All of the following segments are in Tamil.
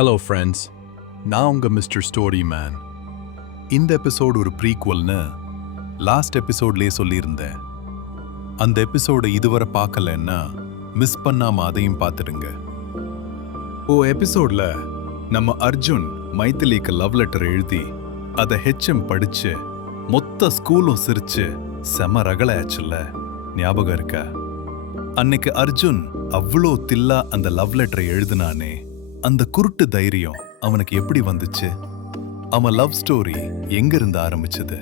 ஹலோ ஃப்ரெண்ட்ஸ், நான் உங்கள் மிஸ்டர் ஸ்டோரி மேன். இந்த எபிசோடு ஒரு ப்ரீக்வல்னு லாஸ்ட் எபிசோட்லேயே சொல்லியிருந்தேன். அந்த எபிசோடை இதுவரை பார்க்கலன்னா மிஸ் பண்ணாமல் அதையும் பார்த்துடுங்க. எபிசோடில் நம்ம அர்ஜுன் மைதிலிக்கு லவ் லெட்டர் எழுதி அதை ஹெச்எம் படித்து மொத்த ஸ்கூலும் சிரிச்சு செம ரகலையாச்சுல்ல, ஞாபகம் இருக்கா? அன்னைக்கு அர்ஜுன் அவ்வளோ தில்லா அந்த லவ் லெட்டரை எழுதினானே, அந்த குருட்டு தைரியம் அவனுக்கு எப்படி வந்துச்சு? அவன் லவ் ஸ்டோரி எங்கிருந்து ஆரம்பிச்சது?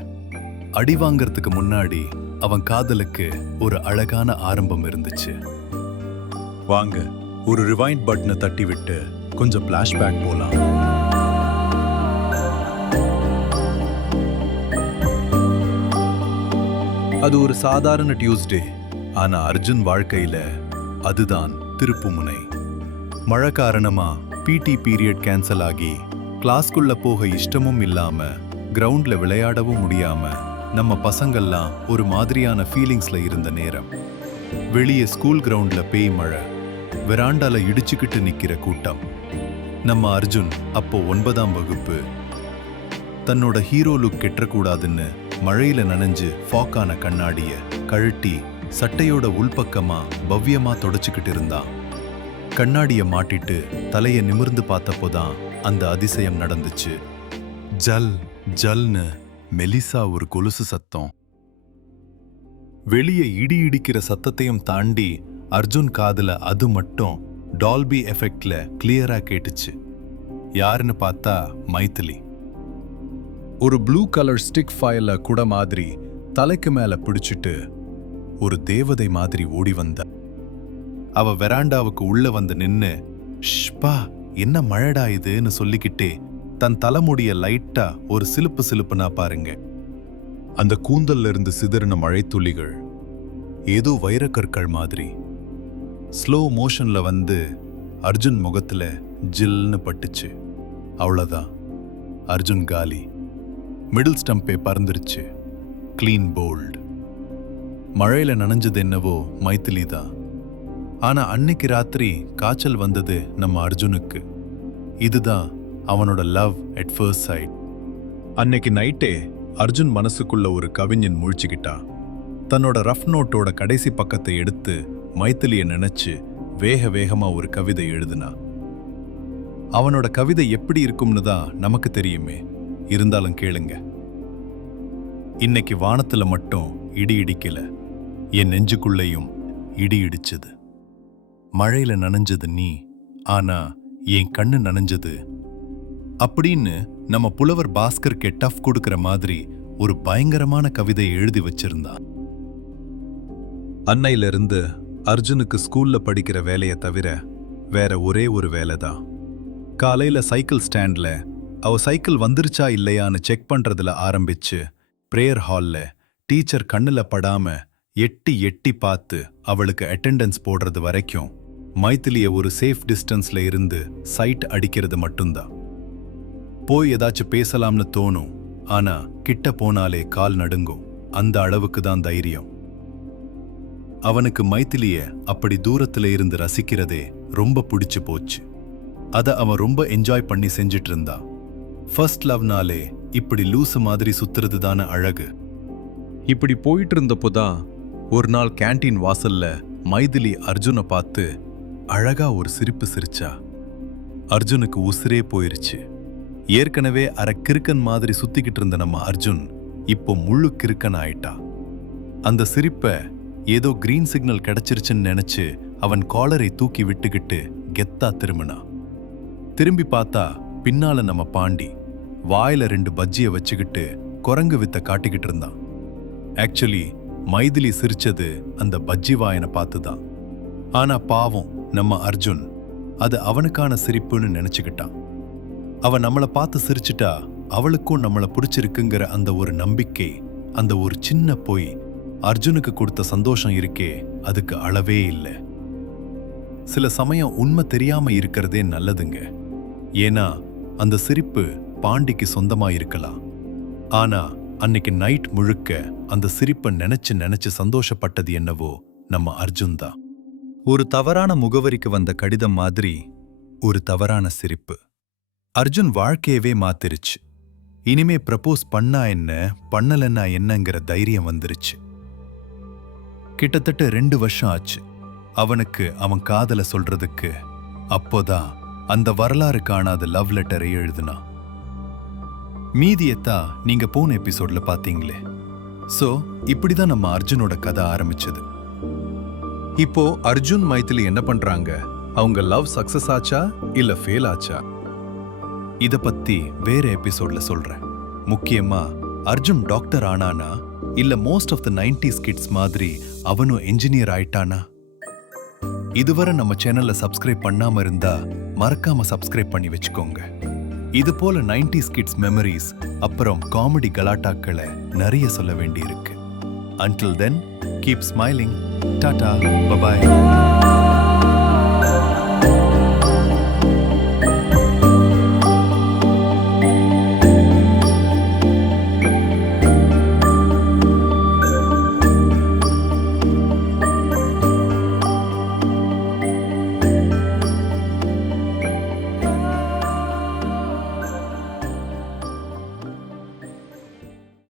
அடி வாங்கறதுக்கு முன்னாடி அவன் காதலுக்கு ஒரு அழகான ஆரம்பம் இருந்துச்சு. வாங்க ஒரு ரிவைண்ட் பட்டனை தட்டி விட்டு கொஞ்சம் பிளாஷ்பேக் போலாம். அது ஒரு சாதாரண டியூஸ்டே. ஆனா அர்ஜுன் வாழ்க்கையில அதுதான் திருப்புமுனை. மழை காரணமா பிடி பீரியட் கேன்சல் ஆகி கிளாஸ்குள்ள போக இஷ்டமும் இல்லாம கிரவுண்ட்ல விளையாடவும் முடியாம நம்ம பசங்கள்லாம் ஒரு மாதிரியான ஃபீலிங்ஸ்ல இருந்த நேரம். வெளியே ஸ்கூல் கிரவுண்ட்ல பேய் மழை, வெராண்டால இடிச்சுக்கிட்டு நிக்கிற கூட்டம். நம்ம அர்ஜுன் அப்போ 9ஆம் வகுப்பு. தன்னோட ஹீரோ லுக் கெட்டக்கூடாதுன்னு மழையில நனைஞ்சு ஃபாக்கான கண்ணாடிய கழட்டி சட்டையோட உள்பக்கமா பவ்யமா தொடச்சுக்கிட்டு இருந்தான். கண்ணாடிய மாட்டிட்டு தலைய நிமிர்ந்து பார்த்தப்போதான் அந்த அதிசயம் நடந்துச்சு. ஜல் ஜல்னு மெலிசா ஒரு கொலுசு சத்தம். வெளியே இடி இடிக்கிற சத்தத்தையும் தாண்டி அர்ஜுன் காதுல அது மட்டும் டால்பி எஃபெக்ட்ல கிளியரா கேட்டுச்சு. யாருன்னு பார்த்தா மைதிலி. ஒரு ப்ளூ கலர் ஸ்டிக் ஃபைல கூட மாதிரி தலைக்கு மேல பிடிச்சிட்டு ஒரு தேவதை மாதிரி ஓடி வந்த. அவ வெராண்டாவுக்கு உள்ள வந்து நின்னு, ஷ்பா என்ன மழைடா இதுன்னு சொல்லிக்கிட்டே தன் தலைமுடிய லைட்டா ஒரு சிலுப்பு சிலுப்புனா பாருங்க. அந்த கூந்தல்ல இருந்து சிதறின மழை துளிகள் ஏதோ வைரக்கற்கள் மாதிரி ஸ்லோ மோஷன்ல வந்து அர்ஜுன் முகத்துல ஜில்னு பட்டுச்சு. அவ்வளவுதான், அர்ஜுன் காலி. மிடில் ஸ்டம்பே பறந்துருச்சு. Clean bowled. மழையில நனைஞ்சது என்னவோ மைதிலி தான். ஆனா அன்னைக்கு ராத்திரி காய்ச்சல் வந்தது நம்ம அர்ஜுனுக்கு. இதுதான் அவனோட லவ் அட் ஃபர்ஸ்ட் சைட். அன்னைக்கு நைட்டே அர்ஜுன் மனசுக்குள்ள ஒரு கவிஞன் முழிச்சுக்கிட்டா. தன்னோட ரஃப் நோட்டோட கடைசி பக்கத்தை எடுத்து மைதிலிய நினைச்சு வேக வேகமா ஒரு கவிதை எழுதுனா. அவனோட கவிதை எப்படி இருக்கும்னு தான் நமக்கு தெரியுமே, இருந்தாலும் கேளுங்க. இன்னைக்கு வானத்துல மட்டும் இடி இடிக்கல, என் நெஞ்சுக்குள்ளேயும் இடி இடிச்சது. மழையில நனைஞ்சது நீ, ஆனா என் கண்ணு நனைஞ்சது. அப்படின்னு நம்ம புலவர் பாஸ்கருக்கு டஃப் கொடுக்கிற மாதிரி ஒரு பயங்கரமான கவிதையை எழுதி வச்சிருந்தான். அன்னையிலிருந்து அர்ஜுனுக்கு ஸ்கூல்ல படிக்கிற வேலையை தவிர வேற ஒரே ஒரு வேலைதான். காலையில சைக்கிள் ஸ்டாண்ட்ல அவ சைக்கிள் வந்துருச்சா இல்லையான்னு செக் பண்றதுல ஆரம்பிச்சு, பிரேயர் ஹால்ல டீச்சர் கண்ணுல படாம எட்டி எட்டி பார்த்து அவளுக்கு அட்டெண்டன்ஸ் போடுறது வரைக்கும் மைதிலிய ஒரு சேஃப் டிஸ்டன்ஸ்ல இருந்து சைட் அடிக்கிறது மட்டும்தான். போய் ஏதாச்சும் பேசலாம்னு தோணும், ஆனா கிட்ட போனாலே கால் நடுங்கும். அந்த அளவுக்கு தான் தைரியம். அவனுக்கு மைதிலிய அப்படி தூரத்துல இருந்து ரசிக்கிறதே ரொம்ப பிடிச்சு போச்சு. அத அவன் ரொம்ப என்ஜாய் பண்ணி செஞ்சிட்டு இருந்தா. ஃபர்ஸ்ட் லவ்னாலே இப்படி லூசு மாதிரி சுத்துறது தானே அழகு. இப்படி போயிட்டு இருந்தப்போதான் ஒரு நாள் கேண்டீன் வாசல்ல மைதிலி அர்ஜுனை பார்த்து அழகா ஒரு சிரிப்பு சிரிச்சா. அர்ஜுனுக்கு உசிரே போயிருச்சு. ஏற்கனவே அரை கிறுக்கன் மாதிரி சுத்திக்கிட்டு இருந்த நம்ம அர்ஜுன் இப்போ முழு கிறுக்கன் ஆயிட்டா. அந்த சிரிப்ப ஏதோ கிரீன் சிக்னல் கிடைச்சிருச்சுன்னு நினைச்சு அவன் காலரை தூக்கி விட்டுக்கிட்டு கெத்தா திரும்பினா. திரும்பி பார்த்தா பின்னால நம்ம பாண்டி வாயில 2 பஜ்ஜிய வச்சுக்கிட்டு குரங்கு வித்த காட்டிக்கிட்டு இருந்தான். ஆக்சுவலி மைதிலி சிரிச்சது அந்த பஜ்ஜி வாயனை பார்த்துதான். ஆனா பாவம் நம்ம அர்ஜுன் அது அவனுக்கான சிரிப்புன்னு நினைச்சுக்கிட்டான். அவன் நம்மளை பார்த்து சிரிச்சிட்டா அவளுக்கும் நம்மளை பிடிச்சிருக்குங்கிற அந்த ஒரு நம்பிக்கை, அந்த ஒரு சின்ன பொய் அர்ஜுனுக்கு கொடுத்த சந்தோஷம் இருக்கே, அதுக்கு அளவே இல்லை. சில சமயம் உண்மை தெரியாம இருக்கிறதே நல்லதுங்க. ஏன்னா அந்த சிரிப்பு பாண்டிக்கு சொந்தமா இருக்கலாம். ஆனா அன்னைக்கு நைட் முழுக்க அந்த சிரிப்பை நினைச்சு சந்தோஷப்பட்டது என்னவோ நம்ம அர்ஜுன் தான். ஒரு தவறான முகவரிக்கு வந்த கடிதம் மாதிரி ஒரு தவறான சிரிப்பு. அர்ஜுன் வாழ்க்கையவே மாத்திருச்சு. இனிமே ப்ரப்போஸ் பண்ணா என்ன பண்ணலன்னா என்னங்கிற தைரியம் வந்துருச்சு. கிட்டத்தட்ட 2 வருஷம் ஆச்சு அவனுக்கு அவன் காதல சொல்றதுக்கு. அப்போதான் அந்த வரலாறு காணாத லவ் லெட்டரை எழுதினான். மீதியத்தான் நீங்க போன எபிசோட்ல பாத்தீங்களே. சோ இப்படிதான் நம்ம அர்ஜுனோட கதை ஆரம்பிச்சது. இப்போ அர்ஜுன் மைதிலி என்ன பண்றாங்க? அவங்க லவ் சக்சஸ் ஆச்சா இல்ல ஃபெயில் ஆச்சா? இத பத்தி வேற எபிசோட்ல சொல்றேன். முக்கியமா அர்ஜுன் டாக்டர் ஆனானா இல்ல most of the 90s kids மாதிரி அவனும் என்ஜினியர் ஆயிட்டானா? இதுவரை நம்ம சேனல்ல சப்ஸ்கிரைப் பண்ணாம இருந்தா மறக்காம சப்ஸ்கிரைப் பண்ணி வச்சுக்கோங்க. இது போல 90s கிட்ஸ் மெமரிஸ் அப்புறம் காமெடி கலாட்டாக்களை நிறைய சொல்ல வேண்டியிருக்கு. Until then, keep smiling. Tata, bye-bye.